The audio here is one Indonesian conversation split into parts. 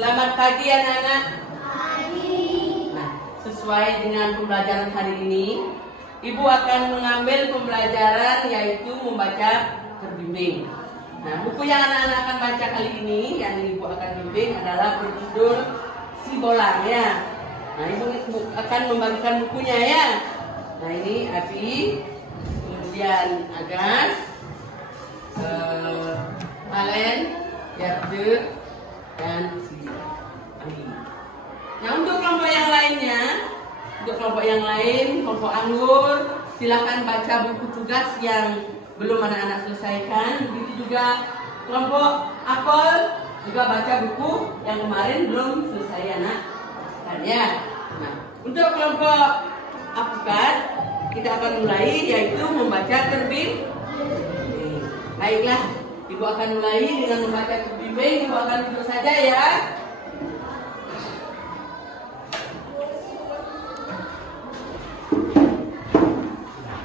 Selamat pagi anak-anak. Nah, sesuai dengan pembelajaran hari ini, Ibu akan mengambil pembelajaran yaitu membaca terbimbing. Nah, buku yang anak-anak akan baca kali ini yang Ibu akan bimbing adalah berjudul Si Bolang ya. Nah, Ibu akan membagikan bukunya ya. Nah, ini Abi, kemudian Agas, Alen, Yarde, dan si Abi. Nah, untuk kelompok yang lainnya, kelompok anggur, silakan baca buku tugas yang belum anak-anak selesaikan. Begitu juga kelompok apel juga baca buku yang kemarin belum selesai anak ya. Nah, untuk kelompok apukat kita akan mulai yaitu membaca terbimbing. Baiklah, Ibu akan mulai dengan membaca terbimbing. Ibu akan duduk saja ya.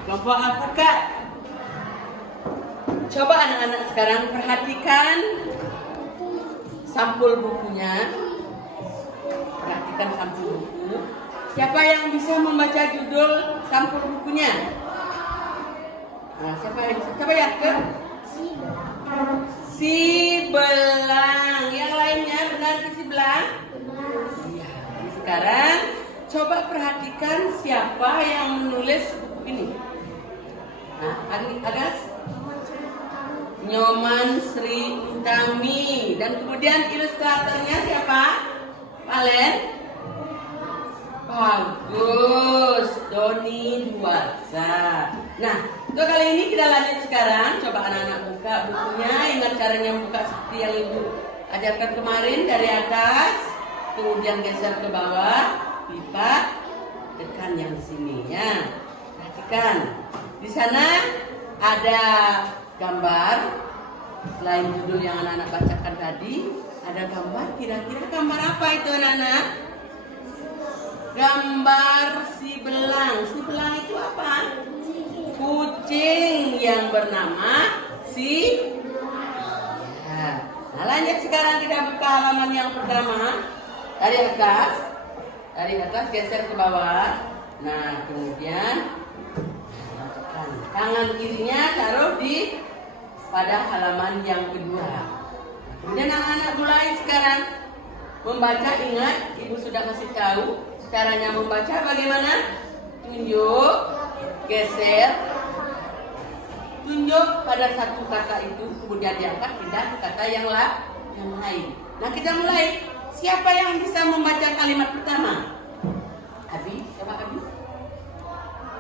Kelompok apukat. Coba anak-anak sekarang perhatikan sampul bukunya. Perhatikan sampul buku. Siapa yang bisa membaca judul sampul bukunya? Nah, siapa yang bisa? Coba ya ke Si Belang. Yang lainnya benar ke Si Belang? Iya. Sekarang coba perhatikan siapa yang menulis buku ini. Nah, Agas? Nyoman Sri Utami. Dan kemudian ilustratornya siapa? Alen? Bagus, Doni Duarsa. Nah, untuk kali ini kita lanjut sekarang. Coba anak-anak buka bukunya. Ingat caranya buka seperti yang Ibu ajarkan kemarin, dari atas, kemudian geser ke bawah, lipat, tekan yang sini ya. Perhatikan, di sana ada gambar. Selain judul yang anak-anak bacakan tadi, ada gambar. Kira-kira gambar apa itu anak-anak? Gambar si belang. Si belang itu apa? Kucing yang bernama si. Nah, lanjut sekarang kita buka halaman yang pertama. Dari atas geser ke bawah. Nah, kemudian tangan kirinya taruh di pada halaman yang kedua. Kemudian anak-anak mulai sekarang membaca. Ingat, Ibu sudah kasih tahu caranya membaca bagaimana? Tunjuk, geser, tunjuk pada satu kata itu, kemudian diangkat pindah ke kata yang lain. Nah, kita mulai. Siapa yang bisa membaca kalimat pertama? Abi, siapa Abi?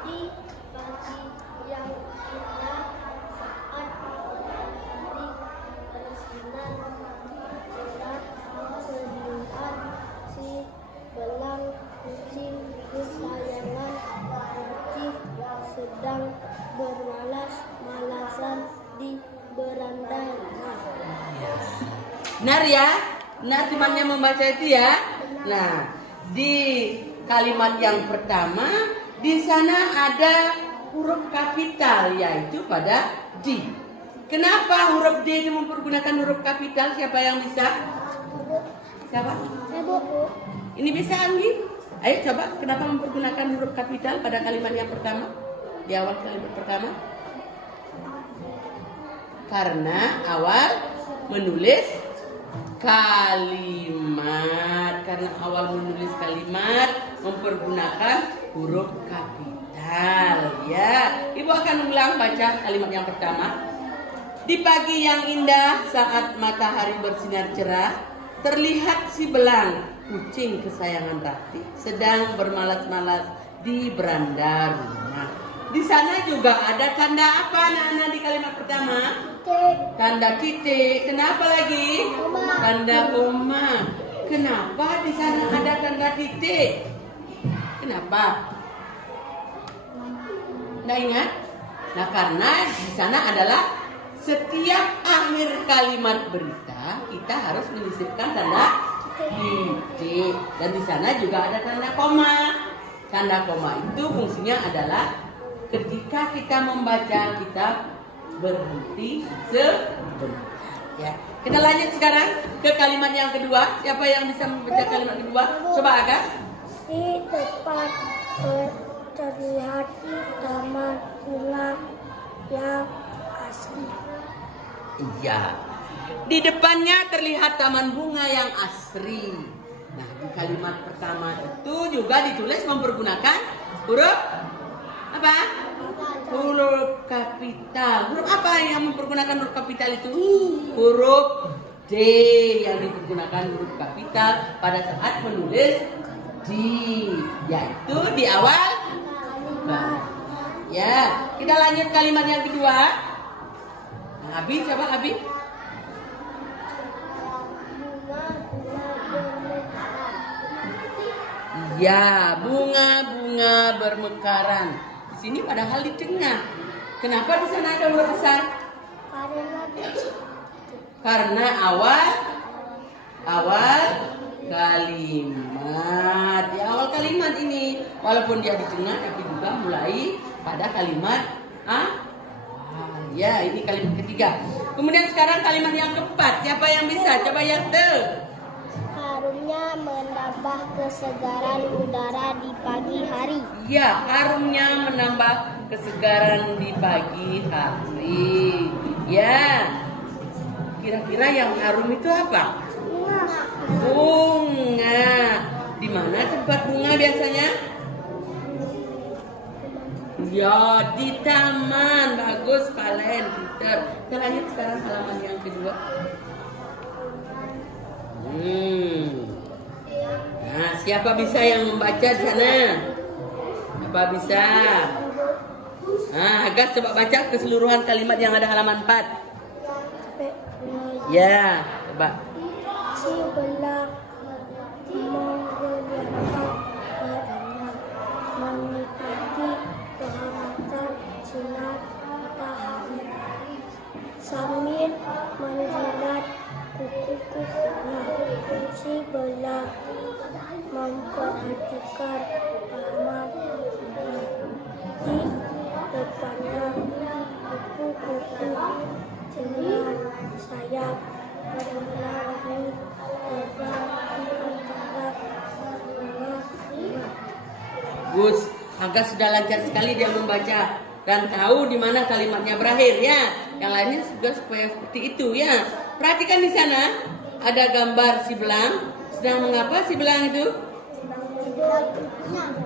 Di pagi yang indah saat matahari bersinar cerah keluar si belang kucing kesayangan Archie sedang bermalas-malasan di beranda rumah. Benar ya? Benar temannya membaca itu ya? Nah, di kalimat yang pertama di sana ada huruf kapital yaitu pada D. Kenapa huruf D mempergunakan huruf kapital? Siapa yang bisa? Siapa? Ini bisa Anggi? Ayo coba, kenapa mempergunakan huruf kapital pada kalimat yang pertama? Di awal kalimat pertama? Karena awal menulis kalimat. Karena awal menulis kalimat mempergunakan huruf kapital ya. Ibu akan ulang baca kalimat yang pertama. Di pagi yang indah saat matahari bersinar cerah, terlihat si belang, kucing kesayangan Rati, sedang bermalas-malas di beranda rumah. Di sana juga ada tanda apa anak-anak di kalimat pertama? Tanda titik. Kenapa lagi? Tanda koma. Kenapa di sana ada tanda titik? Kenapa? Nggak ingat? Nah, karena di sana adalah setiap akhir kalimat berita kita harus menyisipkan tanda titik. Dan di sana juga ada tanda koma. Tanda koma itu fungsinya adalah ketika kita membaca, kita berhenti sebentar ya. Kita lanjut sekarang ke kalimat yang kedua. Siapa yang bisa membaca kalimat kedua? Coba Agas. Di depan terlihat taman bunga yang asri. Iya. Di depannya terlihat taman bunga yang asri. Nah, di kalimat pertama itu juga ditulis mempergunakan huruf apa? Huruf kapital. Huruf apa yang mempergunakan huruf kapital itu? Huruf D yang dipergunakan huruf kapital pada saat menulis di, yaitu di awal. Nah, ya, kita lanjut kalimat yang kedua. Nah, Abi, coba Abi. Ya, bunga-bunga bermekaran. Di sini padahal di tengah. Kenapa di sana ada huruf besar? Karena awal kalimat. Di awal kalimat ini, walaupun dia di tengah, tapi juga mulai pada kalimat ya, ini kalimat ketiga. Kemudian sekarang kalimat yang keempat. Siapa yang bisa? Coba yang Harumnya menambah kesegaran udara di pagi hari. Ya, harumnya menambah kesegaran di pagi hari. Ya, kira-kira yang harum itu apa? Bunga. Di mana tempat bunga biasanya? Ya, di taman. Bagus, Valen, pinter. Kita lanjut sekarang halaman yang kedua. Nah, siapa bisa yang membaca di sana? Siapa bisa? Nah, Agas coba baca keseluruhan kalimat yang ada halaman 4. Ya, coba. Si belang menggelapkan badannya menikmati kehangatan sinar matahari sambil menjilat kuku-kukunya. Si belang memperhatikan taman di depannya. Kuku-kuku dengan sayap berwarna-warni terbang di antara bunga-bunga. Gus, Agas sudah lancar sekali dia membaca dan tahu di mana kalimatnya berakhir ya. Yang lainnya juga supaya seperti itu ya. Perhatikan di sana ada gambar si belang. Sedang mengapa si belang itu?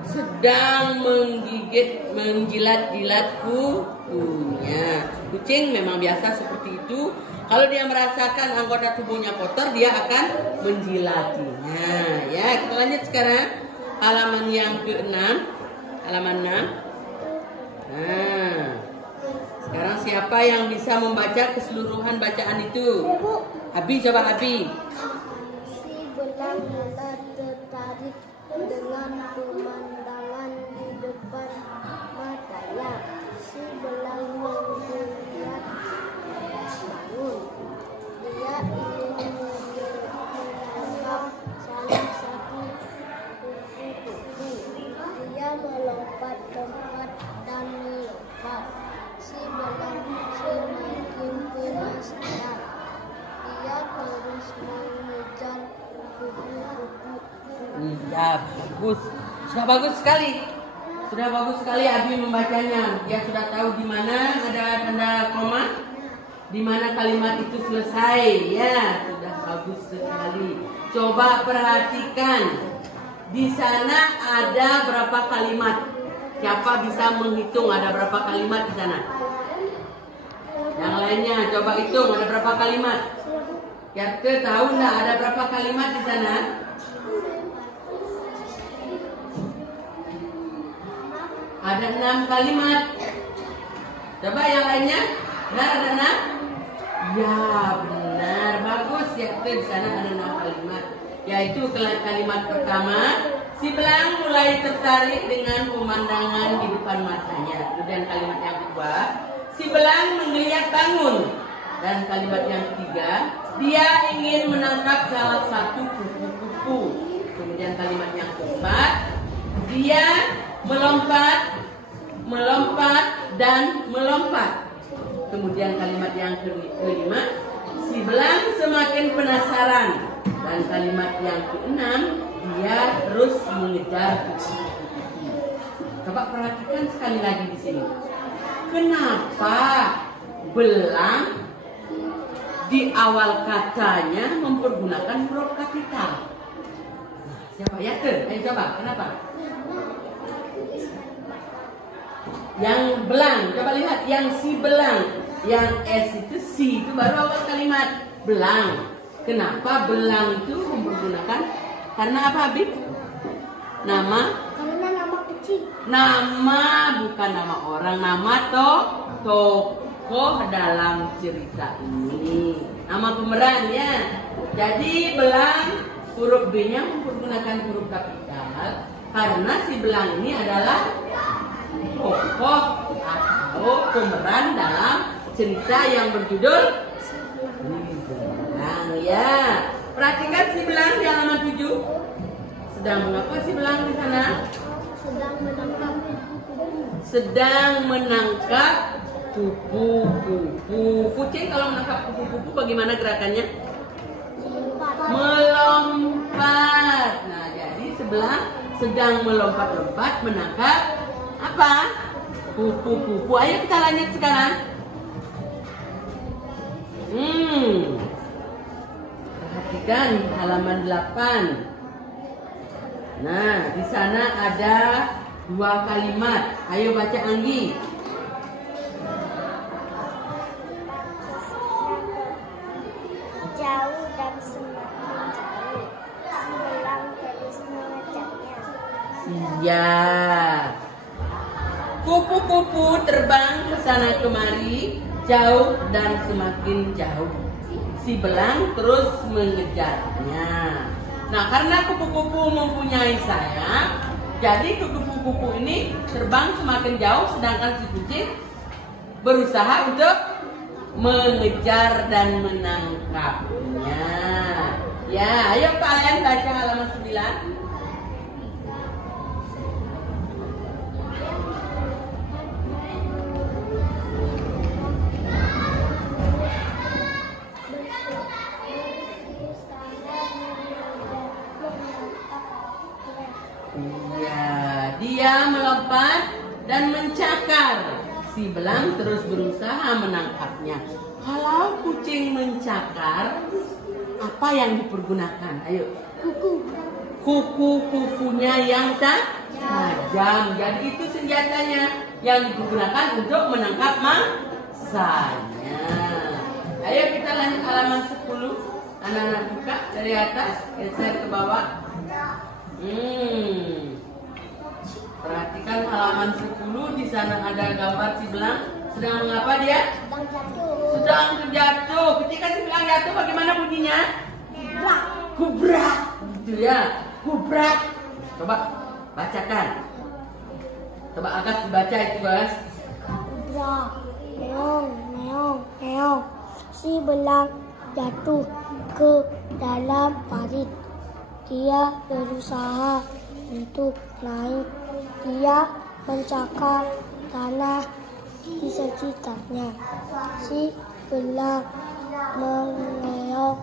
Sedang menggigit, menjilat-jilat kukunya. Kucing memang biasa seperti itu. Kalau dia merasakan anggota tubuhnya kotor, dia akan menjilatinya. Ya, kita lanjut sekarang halaman yang ke-6, halaman 6. Nah, sekarang siapa yang bisa membaca keseluruhan bacaan itu? Abi, coba Abi. Si belang mulai tertarik dengan pemandangan di depan matanya. Si belang melihat bangun. Dia ingin menangkap salah satu kupu-kupu. Dia melompat-lompat dan melompat. Si belang semakin penasaran. Dia terus mengejar kupu-kupu. Ya, bagus. Sudah bagus sekali. Sudah bagus sekali Abi membacanya. Dia sudah tahu di mana ada tanda koma, di mana kalimat itu selesai. Ya, sudah bagus sekali. Coba perhatikan. Di sana ada berapa kalimat? Siapa bisa menghitung ada berapa kalimat di sana? Yang lainnya coba hitung ada berapa kalimat? Siapa tahu enggak ada berapa kalimat di sana? Ada 6 kalimat. Coba yang lainnya. Benar ada 6? Ya benar, bagus ya. Di sana ada 6 kalimat. Yaitu kalimat pertama, si belang mulai tertarik dengan pemandangan di depan matanya. Kemudian kalimat yang kedua, si belang menggeliat bangun. Dan kalimat yang ketiga, dia ingin menangkap salah satu kupu-kupu. Kemudian kalimat yang keempat, dia melompat dan melompat. Kemudian kalimat yang kelima, si belang semakin penasaran. Dan kalimat yang keenam, dia terus mengejar kupu-kupu. Coba perhatikan sekali lagi di sini. Kenapa belang di awal katanya mempergunakan huruf kapital? Nah, siapa ya? Ayo coba, kenapa? Yang belang, coba lihat, yang si belang, yang S itu si itu baru awal kalimat belang. Kenapa belang itu mempergunakan? Karena apa, Habib? Nama? Karena nama kecil. Nama, bukan nama orang, nama tokoh dalam cerita ini. Nama pemerannya. Jadi belang huruf B-nya mempergunakan huruf kapital karena si belang ini adalah tokoh atau pemeran dalam cerita yang berjudul Belang, ya. Perhatikan si belang di halaman 7. Sedang mengapa si belang di sana? Sedang menangkap kupu-kupu. Kucing kalau menangkap kupu-kupu bagaimana gerakannya? Melompat. Nah, jadi sebelah sedang melompat-lompat menangkap apa? Kupu-kupu. Ayo kita lanjut sekarang. Perhatikan halaman 8. Nah, di sana ada 2 kalimat. Ayo baca, Anggi. Jauh dan semakin jauh, si belang terus mengejarnya. Iya. Kupu-kupu terbang ke sana kemari, jauh dan semakin jauh. Si belang terus mengejarnya. Nah, karena kupu-kupu mempunyai sayap, jadi kupu-kupu ini terbang semakin jauh, sedangkan si kucing berusaha untuk mengejar dan menangkapnya. Ya, ayo kalian baca halaman 9. Iya, dia melompat dan mencakar. Si belang terus berusaha menangkapnya. Kalau kucing mencakar, apa yang dipergunakan? Ayo. Kuku-kukunya yang tajam. Jadi itu senjatanya yang digunakan untuk menangkap mangsanya. Ayo kita lanjut halaman 10. Anak-anak buka dari atas, geser ke bawah. Perhatikan halaman 10. Di sana ada gambar si belang. Sedang mengapa dia? Sedang terjatuh. Ketika si belang jatuh, bagaimana bunyinya? Kubrak. Gitu ya. Kubrak. Coba bacakan. Coba Agas dibaca itu, Gas. Kubrak. Meong, meong, meong. Si belang jatuh ke dalam parit. Dia berusaha untuk naik. Dia mencakar tanah di sekitarnya. Si belang mengeong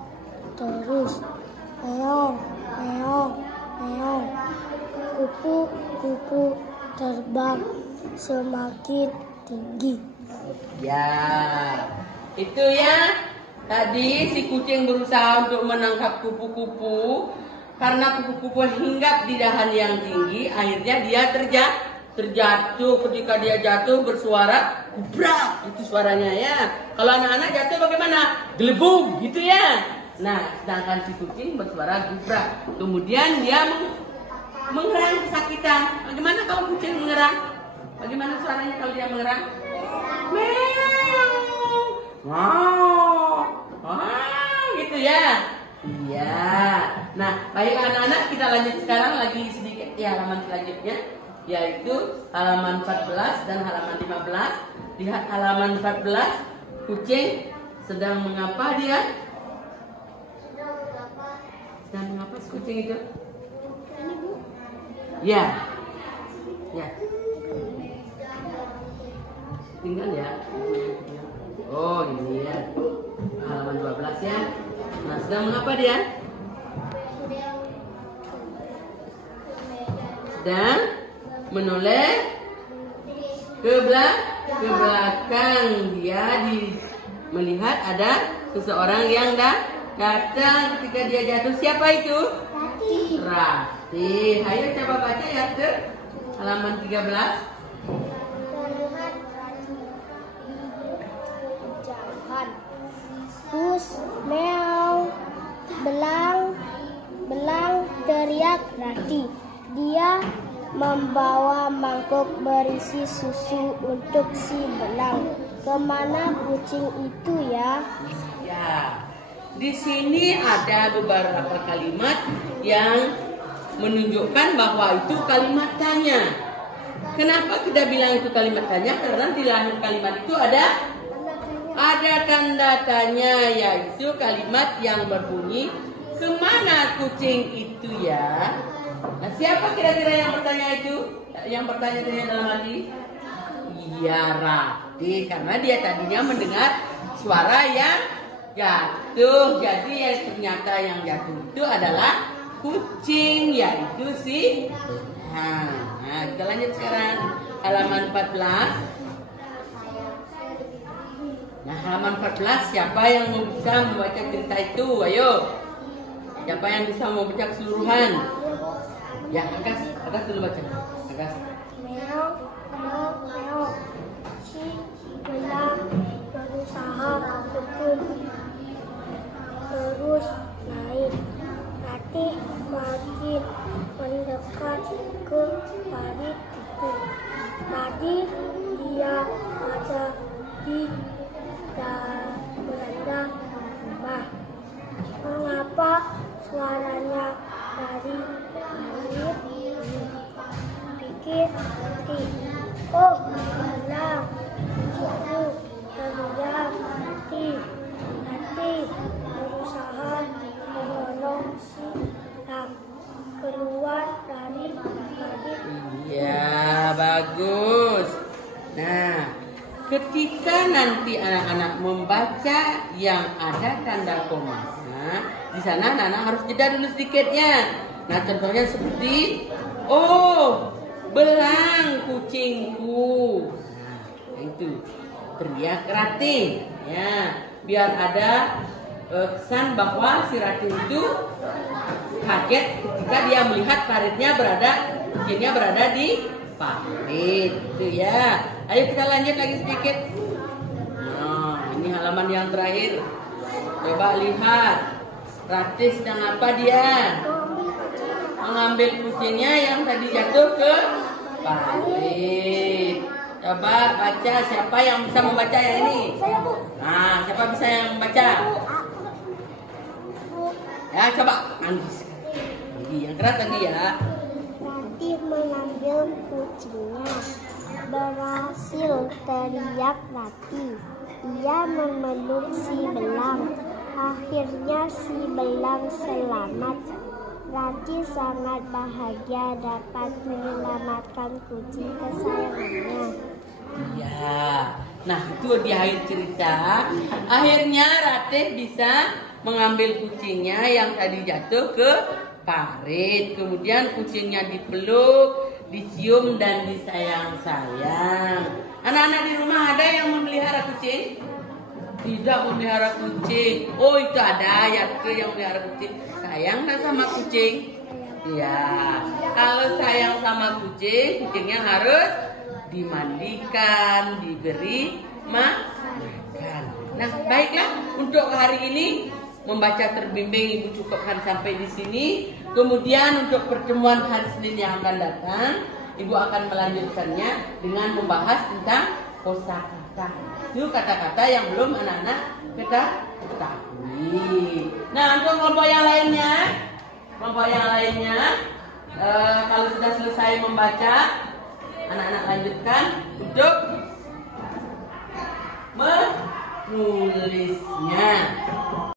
terus. Meong, meong, meong. Kupu-kupu terbang semakin tinggi. Ya, itu ya. Tadi si kucing berusaha untuk menangkap kupu-kupu. Karena kupu-kupu hinggap di dahan yang tinggi, akhirnya dia terjatuh. Ketika dia jatuh bersuara kubrak, itu suaranya ya. Kalau anak-anak jatuh bagaimana? Gelebung gitu ya. Nah, sedangkan si kucing bersuara kubrak. Kemudian dia mengerang kesakitan. Bagaimana kalau kucing mengerang? Bagaimana suaranya kalau dia mengerang? Meow. Wow. Wow, gitu ya. Iya. Nah, baik anak-anak, kita lanjut sekarang lagi sedikit di halaman selanjutnya, yaitu halaman 14 dan halaman 15. Lihat halaman 14, kucing sedang mengapa dia? Sedang mengapa si kucing itu? Ya. Ya. Tinggal ya. Oh, ini ya. Halaman 12 ya. Nah, sedang mengapa dia? Sedang menoleh ke belakang. Dia melihat ada seseorang yang datang ketika dia jatuh. Siapa itu? Ratih. Ayo coba baca ya ke halaman 13. Hus, meow, belang, teriak Ratih. Dia membawa mangkuk berisi susu untuk si belang. Kemana kucing itu ya? Ya, di sini ada beberapa kalimat yang menunjukkan bahwa itu kalimat tanya. Kenapa kita bilang itu kalimat tanya? Karena di dalam kalimat itu ada tanda tanya, yaitu kalimat yang berbunyi kemana kucing itu ya. Nah, siapa kira-kira yang bertanya itu? Yang bertanya dalam hati? Iya, Ratih, karena dia tadinya mendengar suara yang jatuh. Jadi ya, ternyata yang jatuh itu adalah kucing, yaitu si. Nah, kita lanjut sekarang halaman 14. Nah, halaman 14, siapa yang bisa membaca cerita itu? Ayo. Siapa yang bisa membaca keseluruhan? Ya, Agas dulu baca. Agas. Meow, meow, meow. Si belang berusaha untuk terus naik. Ratih makin mendekat ke parit itu. Tadi dia ada di beranda rumah. Mengapa suaranya dari parit ini? Pikir Ratih. Oh, belang itu teriak Ratih. Ratih berusaha menolong si belang keluar dari parit. Iya, bagus. Nah, ketika nanti anak-anak membaca yang ada tanda koma, di sana anak-anak harus jeda dulu sedikitnya. Nah, contohnya seperti, oh, belang kucingku. Nah, itu teriak Ratih. Ya, biar ada kesan bahwa si Ratih itu kaget ketika dia melihat kucingnya berada di parit. Itu ya. Ayo kita lanjut lagi sedikit. Nah, ini halaman yang terakhir. Coba lihat. Ratih sedang apa dia? Mengambil kucingnya yang tadi jatuh ke parit. Coba baca, siapa yang bisa membaca yang ini? Nah, siapa bisa yang membaca? Ya, coba Anggis. Yang keras tadi ya. Ratih mengambil kucingnya. Berhasil, teriak Ratih. Ia memeluk si belang. Akhirnya si belang selamat. Ratih sangat bahagia dapat menyelamatkan kucing kesayangannya. Ya, nah itu di akhir cerita. Akhirnya Ratih bisa mengambil kucingnya yang tadi jatuh ke parit. Kemudian kucingnya dipeluk, dicium dan disayang-sayang. Anak-anak di rumah ada yang memelihara kucing? Tidak memelihara kucing. Oh, itu ada ya yang memelihara kucing. Sayang nggak sama kucing? Ya, kalau sayang sama kucing, kucingnya harus dimandikan, diberi makan. Nah, baiklah untuk hari ini membaca terbimbing Ibu cukupkan sampai di sini. Kemudian untuk pertemuan hari Senin yang akan datang, Ibu akan melanjutkannya dengan membahas tentang kosakata. Itu kata-kata yang belum anak-anak kita ketahui. Nah, untuk kelompok yang lainnya, kalau sudah selesai membaca, anak-anak lanjutkan untuk menulisnya.